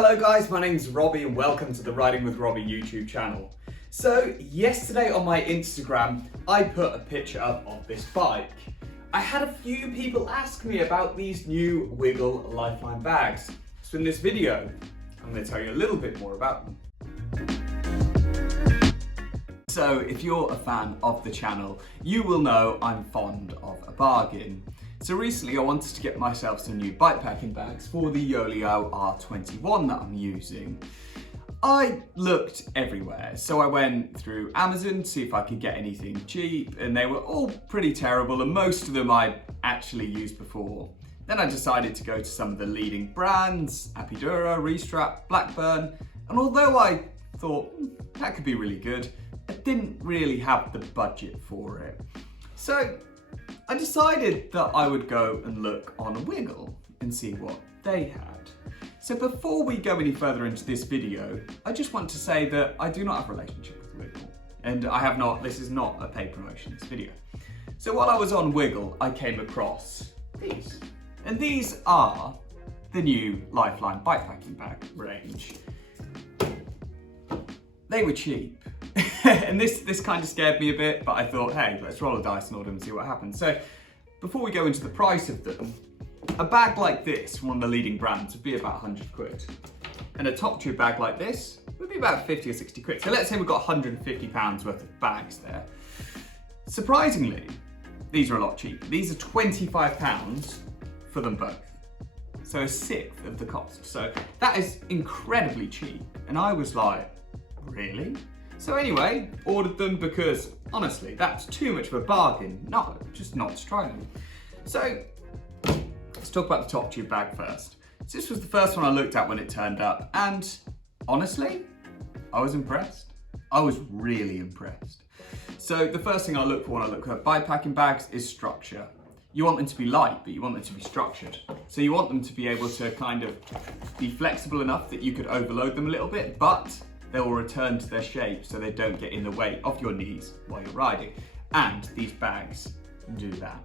Hello guys, my name's Robbie and welcome to the Riding with Robbie YouTube channel. So yesterday on my Instagram, I put a picture up of this bike. I had a few people ask me about these new Wiggle Lifeline bags. So in this video, I'm going to tell you a little bit more about them. So if you're a fan of the channel, you will know I'm fond of a bargain. So recently I wanted to get myself some new bikepacking bags for the Yolio R21 that I'm using. I looked everywhere, so I went through Amazon to see if I could get anything cheap, and they were all pretty terrible, and most of them I'd actually used before. Then I decided to go to some of the leading brands, Apidura, Restrap, Blackburn, and although I thought that could be really good, I didn't really have the budget for it. So I decided that I would go and look on Wiggle and see what they had. So before we go any further into this video, I just want to say that I do not have a relationship with Wiggle. And I have not, this is not a paid promotion, this video. So while I was on Wiggle, I came across these. And these are the new Lifeline bikepacking bag range. They were cheap. And this kind of scared me a bit, but I thought, hey, let's roll a dice and order and see what happens. So before we go into the price of them, a bag like this from one of the leading brands would be about 100 quid. And a top tube bag like this would be about 50 or 60 quid. So let's say we've got 150 pounds worth of bags there. Surprisingly, these are a lot cheaper. These are 25 pounds for them both. So a sixth of the cost. So that is incredibly cheap. And I was like, really? So anyway, ordered them because honestly, that's too much of a bargain. No, just not to try them. So let's talk about the top tube bag first. So this was the first one I looked at when it turned up, and honestly, I was impressed. I was really impressed. So the first thing I look for when I look at bikepacking bags is structure. You want them to be light, but you want them to be structured. So you want them to be able to kind of be flexible enough that you could overload them a little bit, but they will return to their shape so they don't get in the way of your knees while you're riding. And these bags do that.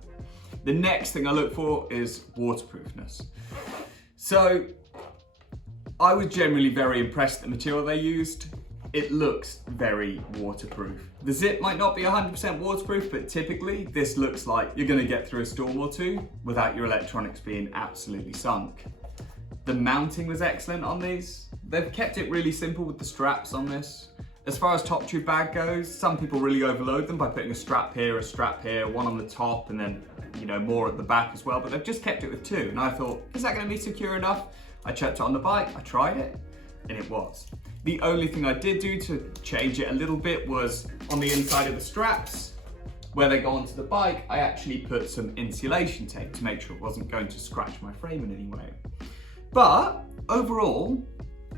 The next thing I look for is waterproofness. So I was generally very impressed with the material they used. It looks very waterproof. The zip might not be 100% waterproof, but typically this looks like you're gonna get through a storm or two without your electronics being absolutely sunk. The mounting was excellent on these. They've kept it really simple with the straps on this. As far as top tube bag goes, some people really overload them by putting a strap here, one on the top, and then, you know, more at the back as well, but they've just kept it with two. And I thought, is that gonna be secure enough? I checked it on the bike, I tried it, and it was. The only thing I did do to change it a little bit was on the inside of the straps, where they go onto the bike, I actually put some insulation tape to make sure it wasn't going to scratch my frame in any way. But overall,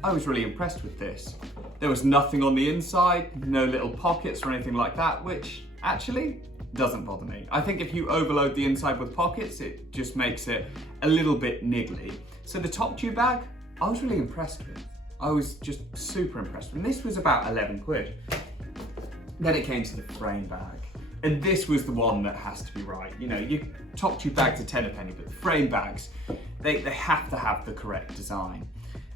I was really impressed with this. There was nothing on the inside, no little pockets or anything like that, which actually doesn't bother me. I think if you overload the inside with pockets, it just makes it a little bit niggly. So the top tube bag, I was really impressed with. I was just super impressed with. And this was about 11 quid. Then it came to the frame bag. And this was the one that has to be right. You know, your top tube bags are 10 a penny, but the frame bags, they have to have the correct design.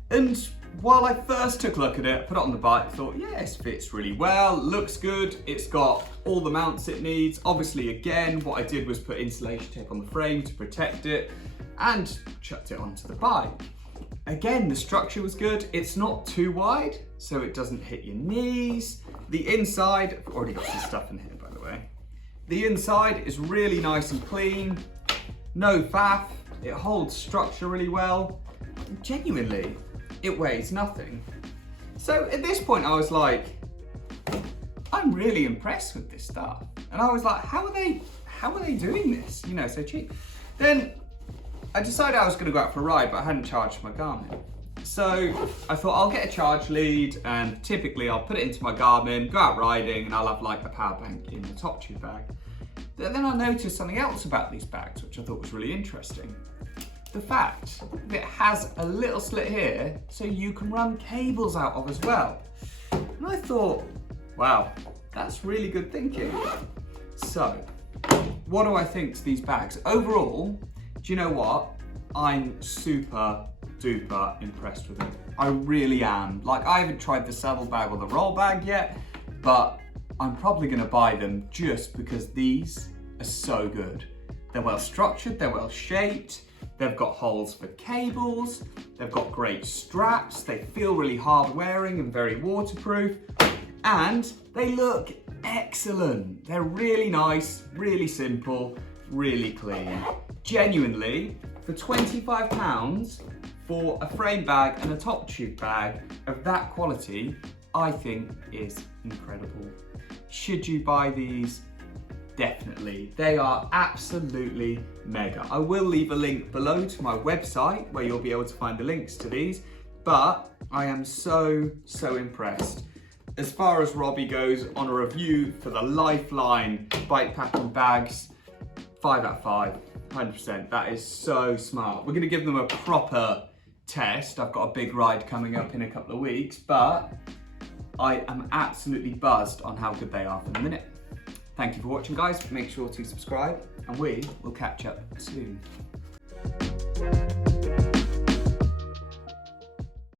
And while I first took a look at it, put it on the bike, I thought, yes, fits really well, looks good, it's got all the mounts it needs. Obviously, again, what I did was put insulation tape on the frame to protect it and chucked it onto the bike. Again, the structure was good. It's not too wide, so it doesn't hit your knees. The inside, I've already got some stuff in here, by the way. The inside is really nice and clean, no faff, it holds structure really well. Genuinely, it weighs nothing. So at this point I was like, I'm really impressed with this stuff. And I was like, how are they doing this? You know, so cheap. Then I decided I was gonna go out for a ride, but I hadn't charged my Garmin. So I thought I'll get a charge lead, and typically I'll put it into my Garmin, go out riding, and I'll have like a power bank in the top tube bag. Then I noticed something else about these bags, which I thought was really interesting. The fact that it has a little slit here so you can run cables out of as well. And I thought, wow, that's really good thinking. So, what do I think to these bags? Overall, do you know what? I'm super duper impressed with it. I really am. Like, I haven't tried the saddle bag or the roll bag yet, but I'm probably gonna buy them just because these are so good. They're well structured, they're well shaped, they've got holes for cables, they've got great straps, they feel really hard wearing and very waterproof, and they look excellent. They're really nice, really simple, really clean. Genuinely, for £25 for a frame bag and a top tube bag of that quality, I think is incredible. Should you buy these? Definitely. They are absolutely mega. I will leave a link below to my website where you'll be able to find the links to these, but I am so impressed. As far as Robbie goes, on a review for the Lifeline bikepacking bags, 5 out of 5, 100%. That is so smart. We're gonna give them a proper test. I've got a big ride coming up in a couple of weeks, but I am absolutely buzzed on how good they are for the minute. Thank you for watching, guys. Make sure to subscribe and we will catch up soon.